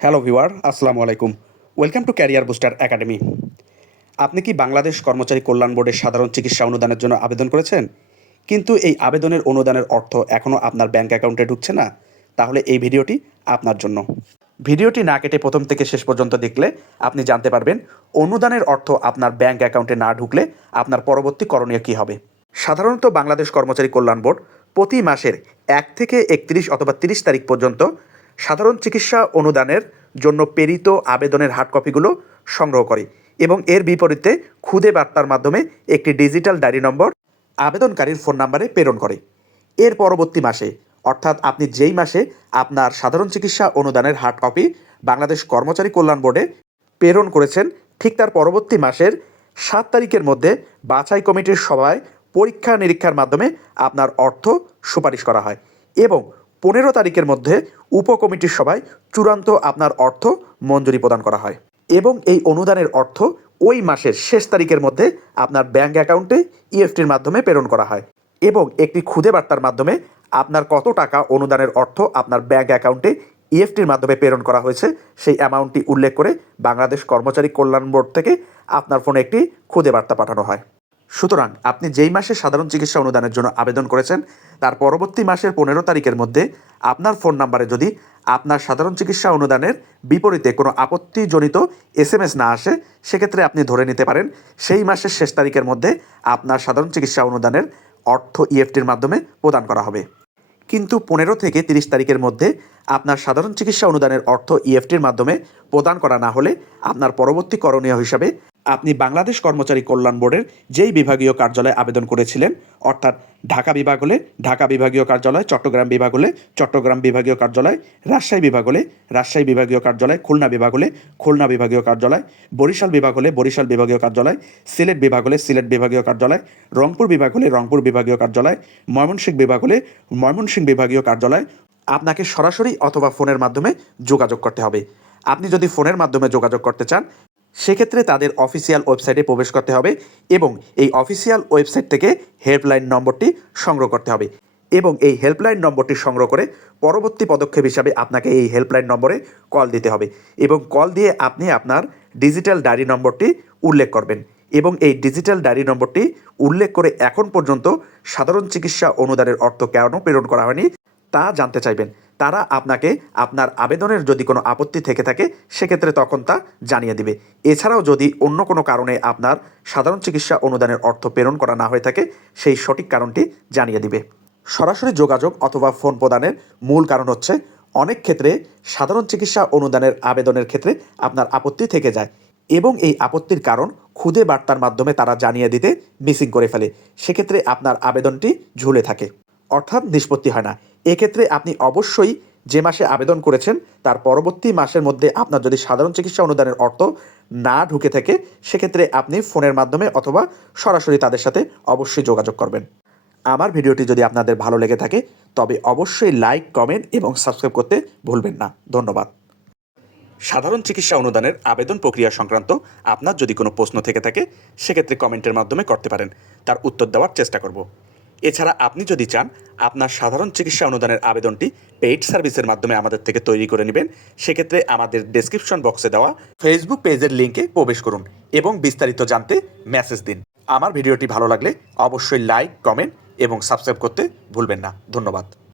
Hello ভিওয়ার আসসালামু আলাইকুম welcome to career booster academy আপনি কি বাংলাদেশ কর্মচারী কল্যাণ বোর্ডের সাধারণ চিকিৎসা অনুদানের জন্য আবেদন করেছেন? কিন্তু এই আবেদনের অনুদানের অর্থ এখনও আপনার ব্যাংক অ্যাকাউন্টে ঢুকছে না। তাহলে এই ভিডিওটি আপনার জন্য। ভিডিওটি না কেটে প্রথম থেকে শেষ পর্যন্ত দেখলে আপনি জানতে পারবেন অনুদানের অর্থ আপনার ব্যাংক অ্যাকাউন্টে না ঢুকলে আপনার পরবর্তী করণীয় কী হবে। সাধারণত বাংলাদেশ কর্মচারী কল্যাণ বোর্ড প্রতি মাসের এক থেকে একত্রিশ অথবা তিরিশ তারিখ পর্যন্ত সাধারণ চিকিৎসা অনুদানের জন্য প্রেরিত আবেদনের হার্ড কপিগুলো সংগ্রহ করে এবং এর বিপরীতে খুদে বার্তার মাধ্যমে একটি ডিজিটাল ডায়েরি নম্বর আবেদনকারীর ফোন নাম্বারে প্রেরণ করে। এর পরবর্তী মাসে, অর্থাৎ আপনি যেই মাসে আপনার সাধারণ চিকিৎসা অনুদানের হার্ড কপি বাংলাদেশ কর্মচারী কল্যাণ বোর্ডে প্রেরণ করেছেন, ঠিক তার পরবর্তী মাসের সাত তারিখের মধ্যে বাছাই কমিটির সভায় পরীক্ষা নিরীক্ষার মাধ্যমে আপনার অর্থ সুপারিশ করা হয় এবং পনেরো তারিখের মধ্যে উপকমিটির সভায় চূড়ান্ত আপনার অর্থ মঞ্জুরি প্রদান করা হয় এবং এই অনুদানের অর্থ ওই মাসের শেষ তারিখের মধ্যে আপনার ব্যাংক অ্যাকাউন্টে ইএফটির মাধ্যমে প্রেরণ করা হয় এবং একটি খুদে বার্তার মাধ্যমে আপনার কত টাকা অনুদানের অর্থ আপনার ব্যাংক অ্যাকাউন্টে ইএফটির মাধ্যমে প্রেরণ করা হয়েছে সেই অ্যামাউন্টটি উল্লেখ করে বাংলাদেশ কর্মচারী কল্যাণ বোর্ড থেকে আপনার ফোনে একটি খুদে বার্তা পাঠানো হয়। সুতরাং আপনি যেই মাসে সাধারণ চিকিৎসা অনুদানের জন্য আবেদন করেছেন, তার পরবর্তী মাসের পনেরো তারিখের মধ্যে আপনার ফোন নাম্বারে যদি আপনার সাধারণ চিকিৎসা অনুদানের বিপরীতে কোনো আপত্তিজনিত এস এম এস না আসে, সেক্ষেত্রে আপনি ধরে নিতে পারেন সেই মাসের শেষ তারিখের মধ্যে আপনার সাধারণ চিকিৎসা অনুদানের অর্থ ইএফটির মাধ্যমে প্রদান করা হবে। কিন্তু পনেরো থেকে তিরিশ তারিখের মধ্যে আপনার সাধারণ চিকিৎসা অনুদানের অর্থ ইএফটির মাধ্যমে প্রদান করা না হলে আপনার পরবর্তী করণীয় হিসাবে আপনি বাংলাদেশ কর্মচারী কল্যাণ বোর্ডের যেই বিভাগীয় কার্যালয়ে আবেদন করেছিলেন, অর্থাৎ ঢাকা বিভাগ হলে ঢাকা বিভাগীয় কার্যালয়, চট্টগ্রাম বিভাগ হলে চট্টগ্রাম বিভাগীয় কার্যালয়, রাজশাহী বিভাগ হলে রাজশাহী বিভাগীয় কার্যালয়, খুলনা বিভাগ হলে খুলনা বিভাগীয় কার্যালয়, বরিশাল বিভাগ হলে বরিশাল বিভাগীয় কার্যালয়, সিলেট বিভাগ হলে সিলেট বিভাগীয় কার্যালয়, রংপুর বিভাগ হলে রংপুর বিভাগীয় কার্যালয়, ময়মনসিংহ বিভাগ হলে ময়মনসিংহ বিভাগীয় কার্যালয়। আপনাকে সরাসরি অথবা ফোনের মাধ্যমে যোগাযোগ করতে হবে। আপনি যদি ফোনের মাধ্যমে যোগাযোগ করতে চান সেক্ষেত্রে তাদের অফিসিয়াল ওয়েবসাইটে প্রবেশ করতে হবে এবং এই অফিসিয়াল ওয়েবসাইট থেকে হেল্পলাইন নম্বরটি সংগ্রহ করতে হবে এবং এই হেল্পলাইন নম্বরটি সংগ্রহ করে পরবর্তী পদক্ষেপ হিসাবে আপনাকে এই হেল্পলাইন নম্বরে কল দিতে হবে এবং কল দিয়ে আপনি আপনার ডিজিটাল ডায়েরি নম্বরটি উল্লেখ করবেন এবং এই ডিজিটাল ডায়েরি নম্বরটি উল্লেখ করে এখন পর্যন্ত সাধারণ চিকিৎসা অনুদানের অর্থ কেন প্রেরণ করা হয়নি তা জানতে চাইবেন। তারা আপনাকে আপনার আবেদনের যদি কোনো আপত্তি থেকে থাকে, সেক্ষেত্রে তখন তা জানিয়ে দিবে। এছাড়াও যদি অন্য কোনো কারণে আপনার সাধারণ চিকিৎসা অনুদানের অর্থ প্রেরণ করা না হয়ে থাকে, সেই সঠিক কারণটি জানিয়ে দিবে। সরাসরি যোগাযোগ অথবা ফোন প্রদানের মূল কারণ হচ্ছে, অনেক ক্ষেত্রে সাধারণ চিকিৎসা অনুদানের আবেদনের ক্ষেত্রে আপনার আপত্তি থেকে যায় এবং এই আপত্তির কারণ খুদে বার্তার মাধ্যমে তারা জানিয়ে দিতে মিসিং করে ফেলে। সেক্ষেত্রে আপনার আবেদনটি ঝুলে থাকে। অর্থাৎ নিষ্পত্তি হয় না। এক্ষেত্রে আপনি অবশ্যই যে মাসে আবেদন করেছেন, তার পরবর্তী মাসের মধ্যে আপনার যদি সাধারণ চিকিৎসা অনুদানের অর্থ না ঢুকে থাকে, সেক্ষেত্রে আপনি ফোনের মাধ্যমে অথবা সরাসরি তাদের সাথে অবশ্যই যোগাযোগ করবেন। আমার ভিডিওটি যদি আপনাদের ভালো লেগে থাকে, তবে অবশ্যই লাইক, কমেন্ট এবং সাবস্ক্রাইব করতে ভুলবেন না। ধন্যবাদ। সাধারণ চিকিৎসা অনুদানের আবেদন প্রক্রিয়া সংক্রান্ত আপনার যদি কোনো প্রশ্ন থেকে থাকে, সেক্ষেত্রে কমেন্টের মাধ্যমে করতে পারেন। তার উত্তর দেওয়ার চেষ্টা করব। এছাড়া আপনি যদি চান, আপনার সাধারণ চিকিৎসা অনুদানের আবেদনটি পেইড সার্ভিসের মাধ্যমে আমাদের থেকে তৈরি করে নেবেন, সেক্ষেত্রে আমাদের ডেসক্রিপশন বক্সে দেওয়া ফেসবুক পেজের লিঙ্কে প্রবেশ করুন এবং বিস্তারিত জানতে মেসেজ দিন। আমার ভিডিওটি ভালো লাগলে অবশ্যই লাইক কমেন্ট এবং সাবস্ক্রাইব করতে ভুলবেন না। ধন্যবাদ।